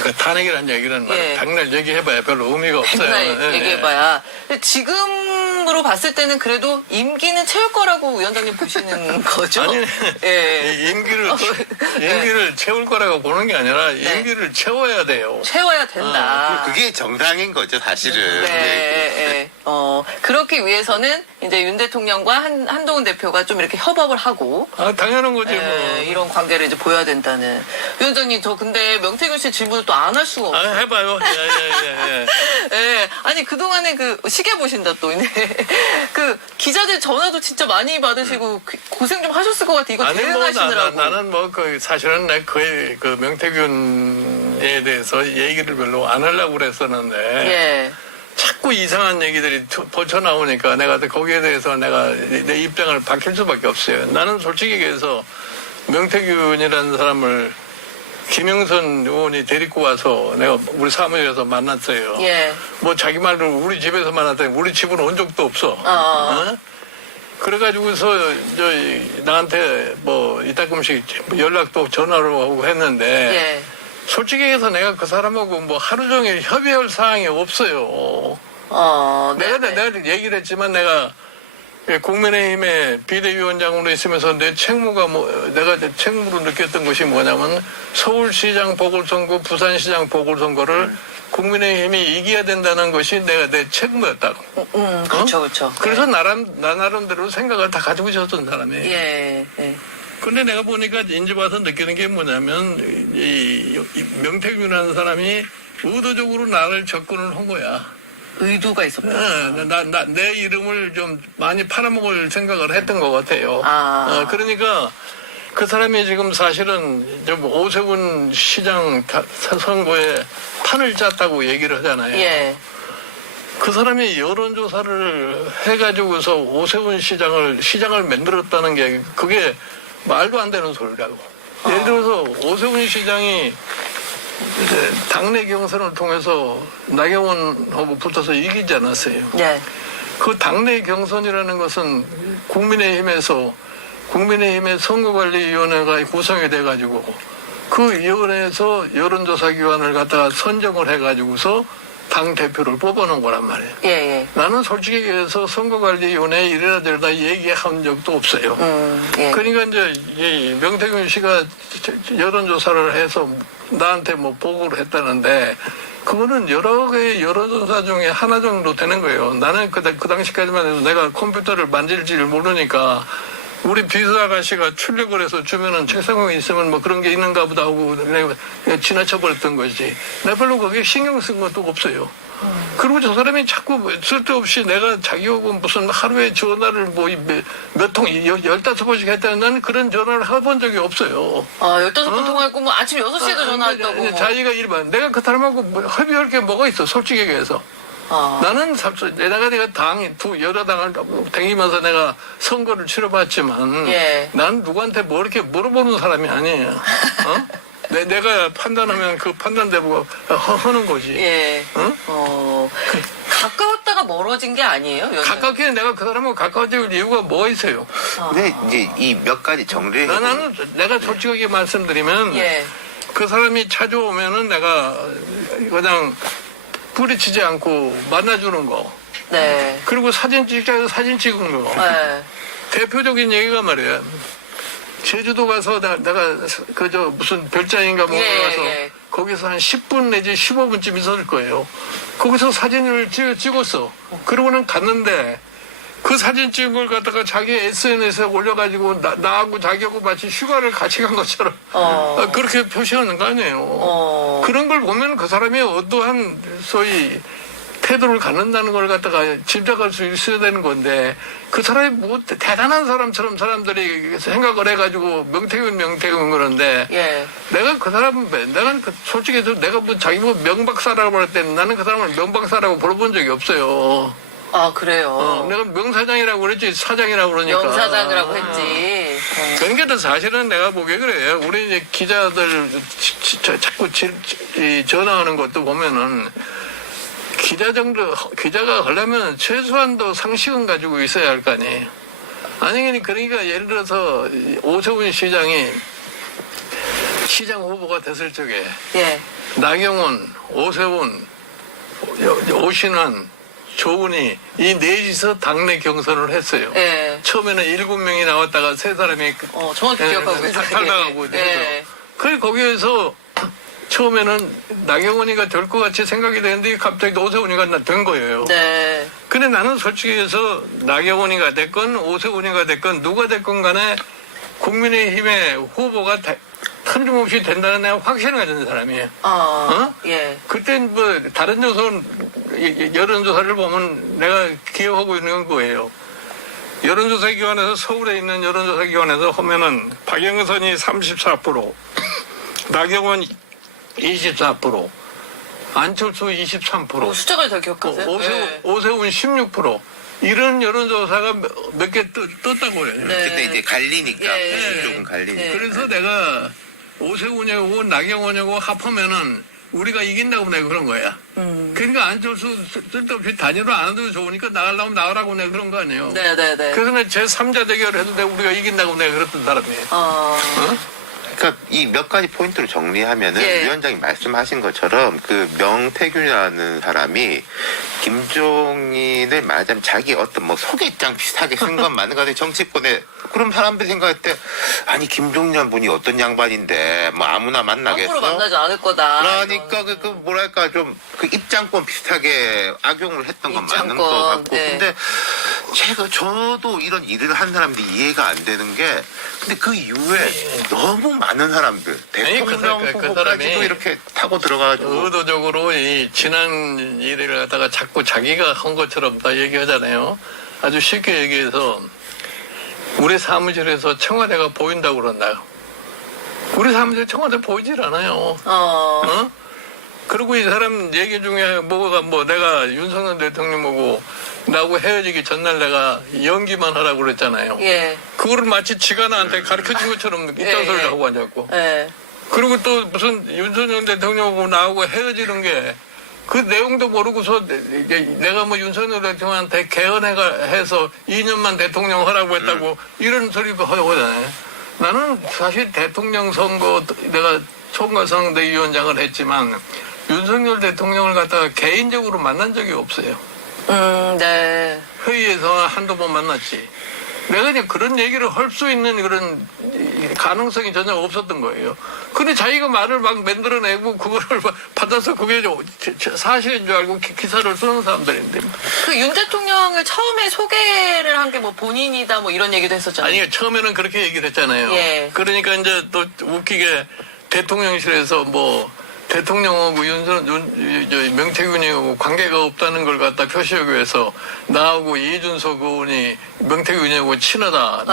그 탄핵이라는 얘기는 예. 백날 얘기해봐야 별로 의미가 없어요. 백날 얘기해봐야. 근데 지금으로 봤을 때는 그래도 임기는 채울 거라고 위원장님 보시는 거죠? 아니, 예. 임기를 채울 거라고 보는 게 아니라 임기를 채워야 돼요. 채워야 된다. 그게 정상인 거죠, 사실은. 네. 그렇기 위해서는 이제 윤 대통령과 한동훈 대표가 좀 이렇게 협업을 하고 당연한 거지, 뭐. 이런 관계를 이제 보여야 된다는. 위원장님, 저 근데 명태균 씨 질문을 또 안 할 수가 없어요. 해봐요. 예. 예. 아니, 그동안에 그 시계 보신다 또. 그 기자들 전화도 진짜 많이 받으시고 고생 좀 하셨을 것 같아. 이거 대응하시느라고. 나는 사실은 그 명태균에 대해서 얘기를 별로 안 하려고 그랬었는데. 예. 자꾸 이상한 얘기들이 벌쳐 나오니까 내가 거기에 대해서 내가 내 입장을 밝힐 수밖에 없어요. 나는 솔직히 얘기해서 명태균이라는 사람을 김영선 의원이 데리고 와서 내가 우리 사무실에서 만났어요. 예. 뭐 자기 말로 우리 집에서 만났더니 우리 집은 온 적도 없어. 어? 그래가지고서 나한테 뭐 이따금씩 연락도 전화로 하고 했는데 예. 솔직히 해서 내가 그 사람하고 뭐 하루 종일 협의할 사항이 없어요. 내가 얘기를 했지만 내가 국민의힘의 비대위원장으로 있으면서 내 책무가 내가 책무로 느꼈던 것이 뭐냐면 서울시장 보궐선거, 부산시장 보궐선거를 국민의힘이 이겨야 된다는 것이 내 책무였다고. 그렇죠. 그래서 나 나름대로 생각을 다 가지고 있었던 사람이에요. 예. 근데 내가 보니까 이제 와서 느끼는 게 뭐냐면 이 명태균이라는 사람이 의도적으로 나를 접근을 한 거야. 의도가 있었다. 내 이름을 좀 많이 팔아먹을 생각을 했던 것 같아요. 그러니까 그 사람이 지금 사실은 좀 오세훈 시장 선거에 판을 짰다고 얘기를 하잖아요. 예. 그 사람이 여론조사를 해가지고서 오세훈 시장을 만들었다는 게 그게 말도 안 되는 소리라고. 예를 들어서 오세훈 시장이 이제 당내 경선을 통해서 나경원하고 붙어서 이기지 않았어요. 예. 그 당내 경선이라는 것은 국민의힘의 선거관리위원회가 구성이 돼가지고 그 위원회에서 여론조사기관을 갖다가 선정을 해가지고서 당 대표를 뽑아놓은 거란 말이에요. 예. 나는 솔직히 얘기해서 선거관리위원회에 이래라 저래라 얘기한 적도 없어요. 예. 그러니까 이제 명태균 씨가 여론조사를 해서 나한테 뭐 보고를 했다는데 그거는 여러 개의 여론조사 중에 하나 정도 되는 거예요. 나는 그 당시까지만 해도 내가 컴퓨터를 만질지를 모르니까 우리 비서 아가씨가 출력을 해서 주면은 책상에 있으면 뭐 그런 게 있는가 보다 하고 내가 지나쳐버렸던 거지. 내가 별로 거기에 신경 쓴 것도 없어요. 그리고 저 사람이 자꾸 쓸데없이 내가 자기하고 무슨 하루에 전화를 뭐 몇 통, 15번씩 했다는 나는 그런 전화를 해본 적이 없어요. 15번 통화할 거면 아침 6시에도 전화했다고. 자기가 일반, 내가 그 사람하고 협의할 게 뭐가 있어, 솔직히 얘기해서. 나는 내가 여러 당을 다니면서 내가 선거를 치러봤지만 난 누구한테 뭐 이렇게 물어보는 사람이 아니에요. 내가 판단하면 그 판단대로 하는 거지. 예. 가까웠다가 멀어졌다. 멀어진 게 아니에요? 위원장님? 가깝게 내가 그 사람하고 가까워질 이유가 뭐가 있어요? 근데 이제 이 몇 가지 정리를 나는 내가 솔직하게 말씀드리면 예. 그 사람이 찾아오면은 내가 그냥 뿌리치지 않고 만나주는 거. 네. 그리고 사진 찍자 해서 사진 찍은 거. 네. 대표적인 얘기가 말이야. 제주도 가서 내가 그저 무슨 별장인가 뭐 예, 가서 예. 거기서 한 10분 내지 15분쯤 있었을 거예요. 거기서 사진을 찍었어. 그러고는 갔는데 그 사진 찍은 걸 갖다가 자기 SNS에 올려가지고 나하고 자기하고 마치 휴가를 같이 간 것처럼 그렇게 표시하는 거 아니에요. 그런 걸 보면 그 사람이 어떠한 소위 태도를 갖는다는 걸 갖다가 짐작할 수 있어야 되는 건데 그 사람이 뭐 대단한 사람처럼 사람들이 생각을 해가지고 명태균 그런데 예. 내가 그 사람 내가 솔직히 해서 내가 뭐 자기 뭐 명박사라고 할 때는 나는 그 사람을 명박사라고 불러본 적이 없어요. 아, 그래요. 내가 명사장이라고 그랬지 사장이라고 그러니까. 영사장이라고 했지. 그러니까 사실은 내가 보기에 그래요. 우리 이제 기자들 자꾸 전화하는 것도 보면은 기자가 하려면 최소한도 상식은 가지고 있어야 할 거 아니에요. 아니, 그러니까 예를 들어서 오세훈 시장이 시장 후보가 됐을 적에 예. 나경원, 오세훈, 오신환, 조은희 이 넷이서 당내 경선을 했어요. 예. 처음에는 7명이 나왔다가 3사람이 정확히 기억하고 계세요. 탈당하고 예. 그래 거기에서 처음에는 나경원이가 될 것 같이 생각이 되는데 갑자기 오세훈이가 된 거예요. 네. 근데 나는 솔직히 해서 나경원이가 됐건 오세훈이가 됐건 누가 됐건 간에 국민의힘의 후보가 틀림없이 된다는 내가 확신을 가진 사람이에요. 예. 그땐 뭐 다른 여론조사를 보면 내가 기억하고 있는 거예요. 여론조사 기관에서 서울에 있는 여론조사 기관에서 하면은 박영선이 34%, 나경원 24%, 안철수 23%, 숫자를 더 기억하세요? 오세훈 16%. 이런 여론조사가 몇 개 떴다고 해요. 네. 그때 이제 갈리니까 예. 조금 갈리니까. 그래서 내가 오세훈하고 나경원하고 합하면은 우리가 이긴다고 내가 그런 거야. 그러니까 안철수 쓸데없이 단일화 안 해도 좋으니까 나가려면 나가라고 내가 그런 거 아니에요. 네네네. 그래서 내가 제3자 대결을 해도 내가 우리가 이긴다고 내가 그랬던 사람이에요. 그러니까 이 몇 가지 포인트를 정리하면은 예. 위원장이 말씀하신 것처럼 그 명태균이라는 사람이 김종인을 말하자면 자기 어떤 뭐 소개장 비슷하게 쓴 건 맞는 것 같아요. 정치권에. 그럼 사람들이 생각할 때 아니 김종인 분이 어떤 양반인데 뭐 아무나 만나겠어? 함부로 만나지 않을 거다. 그러니까 그 뭐랄까 좀 그 입장권 비슷하게 악용을 했던 건 맞는 것 입장권, 같고 네. 근데 저도 이런 일을 한 사람들이 이해가 안 되는 게 근데 그 이후에 너무 많은 사람들 대통령 그 후보까지도 사람이 이렇게 타고 들어가가지고 의도적으로 이 지난 일을 갖다가 자꾸 자기가 한 것처럼 다 얘기하잖아요. 아주 쉽게 얘기해서 우리 사무실에서 청와대가 보인다고 그런다요. 우리 사무실 청와대 보이질 않아요. 그리고 이 사람 얘기 중에 내가 윤석열 대통령 보고 나하고 헤어지기 전날 내가 연기만 하라고 그랬잖아요. 예. 그거를 마치 지가 나한테 가르쳐 준 것처럼 이딴 소리를 하고 앉았고. 예. 그리고 또 무슨 윤석열 대통령하고 나하고 헤어지는 게 그 내용도 모르고서 내가 뭐 윤석열 대통령한테 개헌해서 2년만 대통령 하라고 했다고 이런 소리도 하고 하잖아요. 나는 사실 대통령 선거 내가 총괄선대위원장을 했지만 윤석열 대통령을 갖다가 개인적으로 만난 적이 없어요. 네. 회의에서 한두 번 만났지. 내가 이제 그런 얘기를 할 수 있는 그런 가능성이 전혀 없었던 거예요. 근데 자기가 말을 막 만들어내고 그거를 받아서 그게 사실인 줄 알고 기사를 쓰는 사람들인데. 그 윤 대통령을 처음에 소개를 한 게 뭐 본인이다 뭐 이런 얘기도 했었잖아요. 아니, 처음에는 그렇게 얘기를 했잖아요. 예. 그러니까 이제 또 웃기게 대통령실에서 뭐 대통령하고 명태균이하고 관계가 없다는 걸 갖다 표시하기 위해서 나하고 이준석 의원이 명태균이하고 친하다.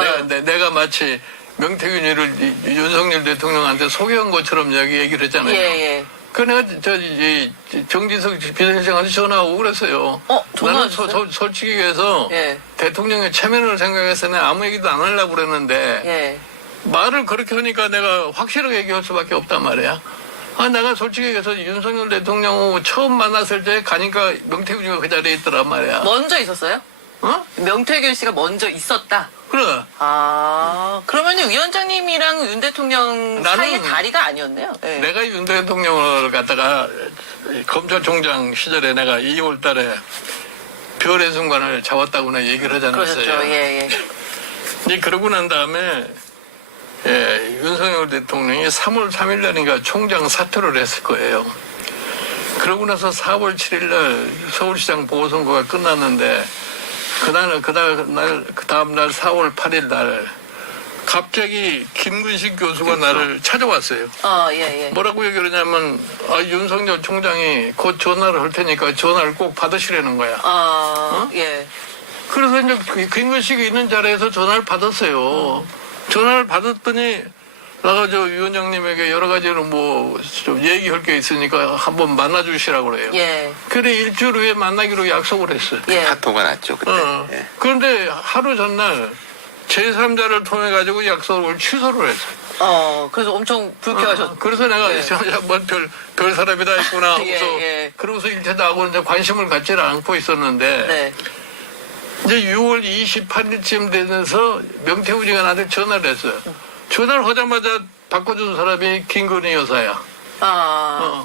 내가 마치 명태균이를 윤석열 대통령한테 소개한 것처럼 얘기를 했잖아요. 예. 그 내가 정진석 비서실장한테 전화하고 그랬어요. 나는 솔직히 얘기해서 예. 대통령의 체면을 생각해서 내가 아무 얘기도 안 하려고 그랬는데 예. 말을 그렇게 하니까 내가 확실하게 얘기할 수밖에 없단 말이야. 내가 솔직히 얘기해서 윤석열 대통령 처음 만났을 때 가니까 명태균이가 그 자리에 있더란 말이야. 먼저 있었어요? 어? 명태균 씨가 먼저 있었다. 그래. 그러면 위원장님이랑 윤 대통령 나는- 사이의 다리가 아니었네요. 네. 내가 윤 대통령을 갖다가 검찰총장 시절에 내가 2월 달에 별의 순간을 잡았다고나 얘기를 하지 않았어요. 그러셨죠. 예. 이제 그러고 난 다음에 윤석열 대통령이 3월 3일 날인가 총장 사퇴를 했을 거예요. 그러고 나서 4월 7일 날 서울시장 보궐선거가 끝났는데 그 다음 날 4월 8일 날 갑자기 김근식 교수가 나를 찾아왔어요. 예. 뭐라고 얘기를 하냐면 윤석열 총장이 곧 전화를 할 테니까 전화를 꼭 받으시라는 거야. 예. 그래서 이제 김근식이 있는 자리에서 전화를 받았어요. 전화를 받았더니 내가 저 위원장님에게 여러 가지로 뭐 좀 얘기할 게 있으니까 한번 만나주시라고 그래요. 예. 그래 일주일 후에 만나기로 약속을 했어요. 예. 카톡가 났죠 그때. 예. 그런데 하루 전날 제3자를 통해 가지고 약속을 취소를 했어요. 그래서 엄청 불쾌하셨. 그래서 내가 네. 한번 별 사람이 다 있구나 하고서 예. 그러고서 일체도 하고 이제 관심을 갖지를 않고 있었는데 네. 이제 6월 28일쯤 되면서 명태우지가 나한테 전화를 했어요. 전화를 하자마자 바꿔준 사람이 김건희 여사야.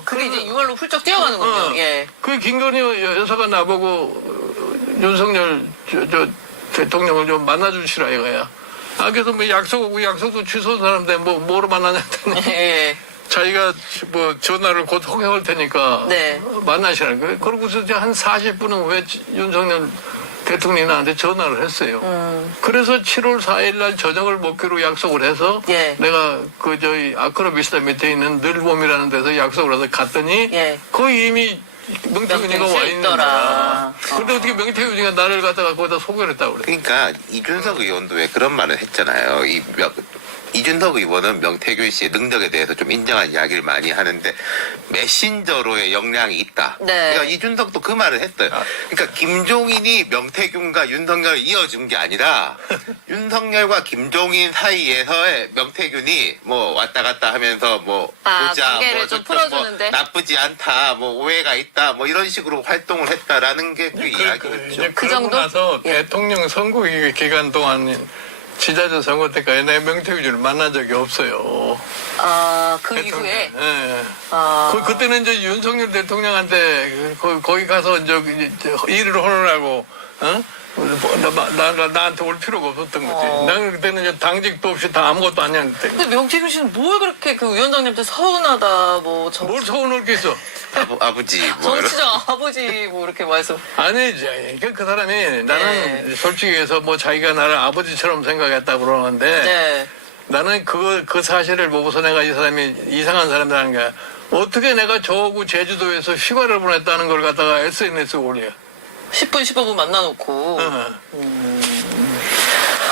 그게 이제 6월로 훌쩍 뛰어가는군요. 예. 그 김건희 여사가 나보고 윤석열 저 대통령을 좀 만나주시라 이거야. 그래서 뭐 약속도 취소한 사람인데 뭐로 만나냐더니 예. 자기가 뭐 전화를 곧 통해올 테니까 네. 만나시라는 거예요. 그러고서 이제 한 40분 후에 윤석열 대통령이 나한테 전화를 했어요. 그래서 7월 4일 날 저녁을 먹기로 약속을 해서 예. 내가 그 저희 아크로비스타 밑에 있는 늘봄이라는 데서 약속을 해서 갔더니 예. 거기 이미 명태균이가 와 있는 있더라. 거야. 근데 어떻게 명태균이가 나를 갖다가 거기다 소개를 했다고 그래. 그러니까 이준석 의원도 왜 그런 말을 했잖아요. 이준석 의원은 명태균 씨의 능력에 대해서 좀 인정한 이야기를 많이 하는데 메신저로의 역량이 있다. 네. 그러니까 이준석도 그 말을 했어요. 그러니까 김종인이 명태균과 윤석열을 이어준 게 아니라 윤석열과 김종인 사이에서의 명태균이 뭐 왔다 갔다 하면서 뭐 보자, 관계를 뭐 좀 저쪽 풀어주는데? 뭐 나쁘지 않다, 뭐 오해가 있다, 뭐 이런 식으로 활동을 했다라는 게 그 이야기였죠. 이제 그 그러고 정도? 나서 예. 대통령 선거 기간 동안 지자체 선거 때까지 내가 명태균을 만난 적이 없어요. 그 이후에. 예. 그때는 이제 윤석열 대통령한테 거기 가서 이제 일을 하느라고 나한테 올 필요가 없었던 거지. 나는 그때는 이제 당직도 없이 다 아무것도 안 했는데. 근데 명태균 씨는 뭘 그렇게 그 위원장님한테 서운하다, 뭐, 뭘 서운할 게 있어? 아버지 뭐 이런. 정치적 아버지, 뭐, 이렇게 말씀. 아니지. 그 사람이 나는 네. 솔직히 해서 뭐 자기가 나를 아버지처럼 생각했다고 그러는데 네. 나는 그 사실을 보고서 내가 이 사람이 이상한 사람이라는 거야. 어떻게 내가 저하고 제주도에서 휴가를 보냈다는 걸 갖다가 SNS에 올려. 10분, 15분 만나놓고.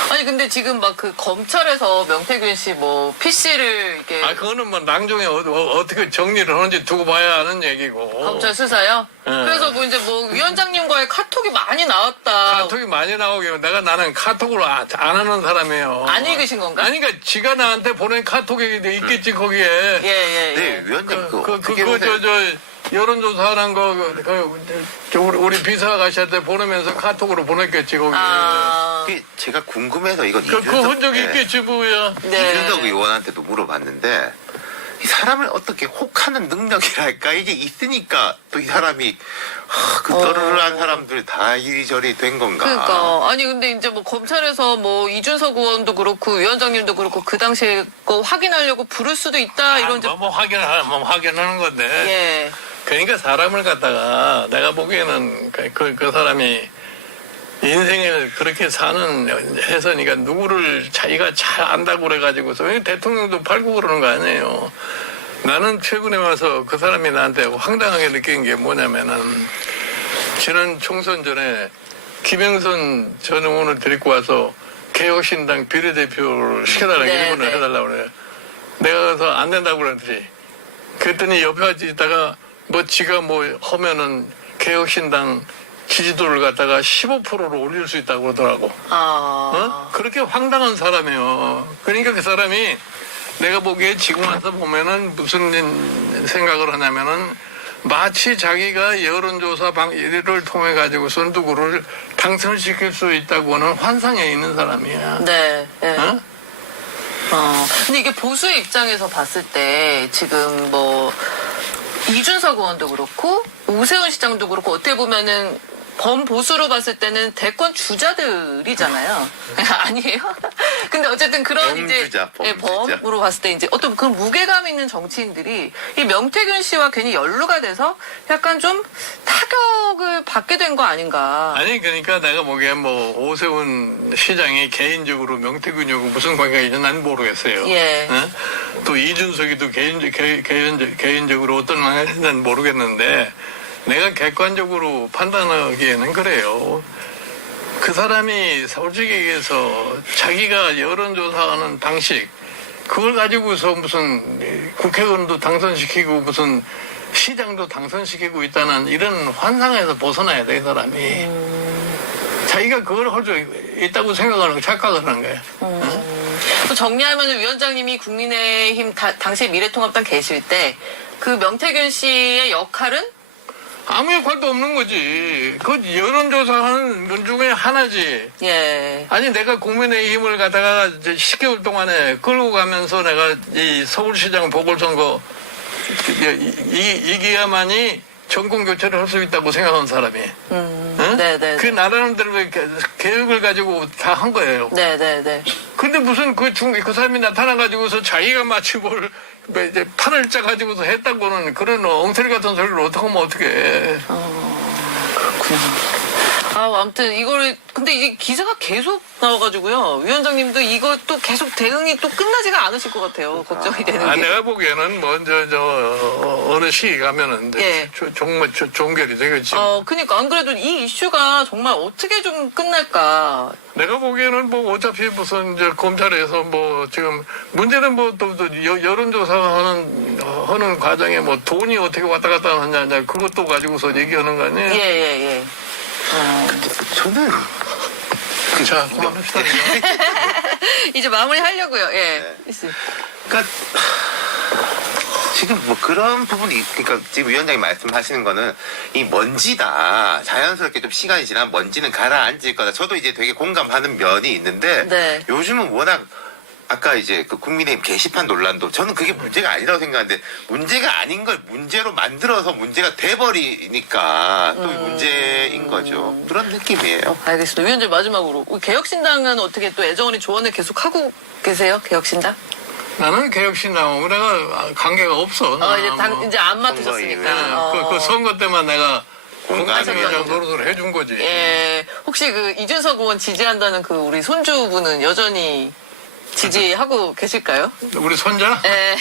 아니, 근데 지금 막 그 검찰에서 명태균 씨 뭐, PC를 이렇게. 그거는 뭐 낭종에 어떻게 정리를 하는지 두고 봐야 하는 얘기고. 검찰 수사요? 그래서 뭐 이제 뭐 위원장님과의 카톡이 많이 나왔다. 카톡이 많이 나오게 나는 카톡을 안 하는 사람이에요. 안 읽으신 건가? 아니, 그러니까 지가 나한테 보낸 카톡이 있겠지, 거기에. 예. 네, 위원장 그거 여론조사하는 우리 비서 아가씨한테 보내면서 카톡으로 보냈겠지, 거기. 제가 궁금해서 이건 그 흔적이 네. 있겠지, 뭐야. 네. 이준석 의원한테도 물어봤는데 이 사람을 어떻게 혹하는 능력이랄까 이게 있으니까 또 이 사람이 그 떠르르한 사람들 다 이리저리 된 건가. 그러니까 아니 근데 이제 뭐 검찰에서 뭐 이준석 의원도 그렇고 위원장님도 그렇고 그 당시에 거 확인하려고 부를 수도 있다 이런 이제 확인하는 건데. 예. 그러니까 사람을 갖다가 내가 보기에는 그 사람이 인생을 그렇게 사는 해서니까 누구를 자기가 잘 안다고 그래가지고서 대통령도 팔고 그러는 거 아니에요. 나는 최근에 와서 그 사람이 나한테 황당하게 느낀 게 뭐냐면은 지난 총선 전에 김영선 전 의원을 데리고 와서 개혁신당 비례대표를 시켜달라고 일본을 해달라고 그래요. 내가 가서 안 된다고 그랬더니 그랬더니 옆에 있다가 뭐 지가 뭐 하면은 개혁신당 지지도를 갖다가 15%로 올릴 수 있다고 그러더라고. 그렇게 황당한 사람이에요. 그러니까 그 사람이 내가 보기에 지금 와서 보면은 무슨 생각을 하냐면은 마치 자기가 여론조사 방를 통해 가지고서 누구를 당선시킬 수 있다고는 환상에 있는 사람이야. 네. 네. 어? 근데 이게 보수의 입장에서 봤을 때 지금 뭐 이준석 의원도 그렇고 오세훈 시장도 그렇고 어떻게 보면은 범보수로 봤을 때는 대권 주자들이잖아요. 아니에요? 근데 어쨌든 그런 범주자, 이제 범주자. 범으로 봤을 때 이제 어떤 그런 무게감 있는 정치인들이 이 명태균 씨와 괜히 연루가 돼서 약간 좀 타격을 받게 된 거 아닌가. 아니 그러니까 내가 보기엔 뭐 오세훈 시장이 개인적으로 명태균하고 무슨 관계가 있는지 난 모르겠어요. 예. 어? 또 이준석이도 개인적으로 어떤 관계가 있는지 모르겠는데 내가 객관적으로 판단하기에는 그래요. 그 사람이 솔직히 얘기해서 자기가 여론조사하는 방식 그걸 가지고서 무슨 국회의원도 당선시키고 무슨 시장도 당선시키고 있다는 이런 환상에서 벗어나야 돼, 이 사람이. 자기가 그걸 할 수 있다고 생각하는 거, 착각을 하는 거야. 또 정리하면 위원장님이 국민의힘 당시 미래통합당 계실 때 그 명태균 씨의 역할은 아무 역할도 없는 거지. 그 여론조사하는 것 중에 하나지. 예. 아니 내가 국민의힘을 갖다가 이제 10개월 동안에 끌고 가면서 내가 이 서울시장 보궐선거 이기야만이 정권 교체를 할 수 있다고 생각하는 사람이. 응? 네네. 그 나름대로 계획을 가지고 다 한 거예요. 네네네. 근데 무슨 그 사람이 나타나가지고서 자기가 마치 뭘 이제 판을 짜가지고서 했다고는 그런 엉터리 같은 소리를 어떻게 하면 어떻게 해. 아무튼 이거를 근데 이게 기사가 계속 나와가지고요. 위원장님도 이것도 계속 대응이 또 끝나지가 않으실 것 같아요. 걱정이 되는 게. 내가 보기에는 먼저 어느 시기 가면은 예. 정말 종결이 되겠지. 그니까 안 그래도 이 이슈가 정말 어떻게 좀 끝날까. 내가 보기에는 뭐 어차피 무슨 이제 검찰에서 뭐 지금 문제는 뭐 또 여론조사 하는 과정에 뭐 돈이 어떻게 왔다 갔다 하냐 그것도 가지고서 얘기하는 거 아니에요? 예. 저는 자, 그만합시다. 이제 마무리 하려고요. 예. 그러니까 지금 뭐 그런 부분이 그러니까 지금 위원장이 말씀하시는 거는 이 먼지다 자연스럽게 좀 시간이 지나면 먼지는 가라앉을 거다. 저도 이제 되게 공감하는 면이 있는데 네. 요즘은 워낙 아까 이제 그 국민의힘 게시판 논란도 저는 그게 문제가 아니라고 생각하는데 문제가 아닌 걸 문제로 만들어서 문제가 돼버리니까 또 문제인 거죠. 그런 느낌이에요. 알겠습니다. 위원장님 마지막으로 개혁신당은 어떻게 또 애정원이 조언을 계속 하고 계세요? 개혁신당? 나는 개혁신당하고 내가 관계가 없어. 이제 안 맡으셨으니까. 그 선거 때만 내가 공감하셨군요. 공감위원장 노릇을 해준 거지. 예. 혹시 그 이준석 의원 지지한다는 그 우리 손주분은 여전히 지지하고 계실까요? 우리 손자? 예.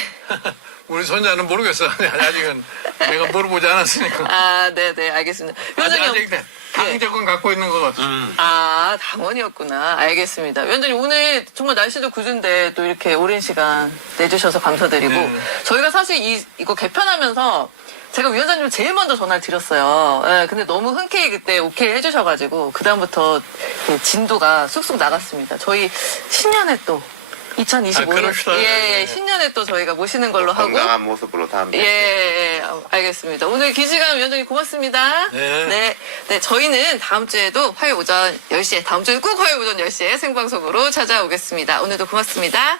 우리 손자는 모르겠어. 아직은 내가 물어보지 않았으니까. 네네, 알겠습니다. 아직 위원장님. 당정권 갖고 있는 것 같아. 당원이었구나. 알겠습니다. 위원장님, 오늘 정말 날씨도 궂은데 또 이렇게 오랜 시간 내주셔서 감사드리고, 네. 저희가 사실 이거 개편하면서 제가 위원장님 제일 먼저 전화를 드렸어요. 예, 근데 너무 흔쾌히 그때 오케이 해주셔가지고, 그다음부터 그 진도가 쑥쑥 나갔습니다. 저희 신년에 또, 2025년. 그럽시다. 예, 신년에 또 저희가 모시는 걸로 하고. 건강한 모습으로 다음 예, 알겠습니다. 오늘 긴 시간 위원장님 고맙습니다. 네. 네, 저희는 다음 주에도 화요일 오전 10시에, 다음 주에 꼭 화요일 오전 10시에 생방송으로 찾아오겠습니다. 오늘도 고맙습니다.